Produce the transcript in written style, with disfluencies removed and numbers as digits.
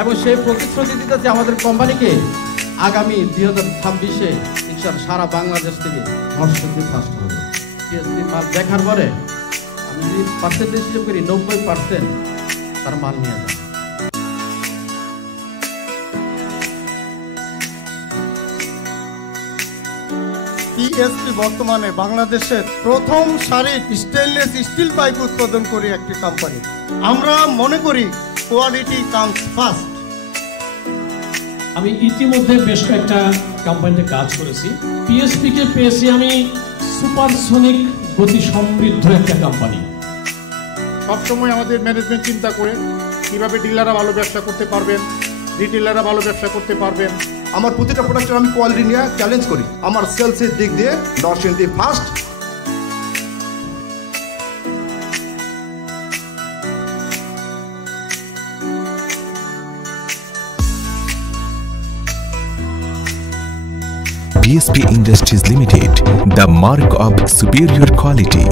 এবং সেই প্রতিশ্রুতি দিতেছে আমাদের কোম্পানিকে আগামী 2026-এ ইনশাআল্লাহ সারা বাংলাদেশ থেকে নরসিংদী ফার্স্ট হবে। পিএসপি মাল দেখার পরে আমি যদি পার্সেন্টেজ হিসেব করি 90% তার মাল নিয়ে যাবে। পিএসপি বর্তমানে বাংলাদেশের প্রথম সারির স্টেনলেস স্টিল পাইপ উৎপাদন করে একটি কোম্পানি। আমরা মনে করি কোয়ালিটি কামস ফার্স্ট। আমি ইতিমধ্যে বেশ কয়েকটা কোম্পানিতে কাজ করেছি। পিএসপিকে পেয়েছি আমি সুপারসনিক গতি সমৃদ্ধ একটা কোম্পানি। সবসময় আমাদের ম্যানেজমেন্ট চিন্তা করে কিভাবে ডিলাররা ভালো ব্যবসা করতে পারবেন, রিটেলাররা ভালো ব্যবসা করতে পারবেন। আমার প্রতিটা প্রোডাক্টের আমি কোয়ালিটি নিয়ে চ্যালেঞ্জ করি। আমার সেলসের দিক দিয়ে Narsingdi first. PSP Industries Limited, the mark of superior quality.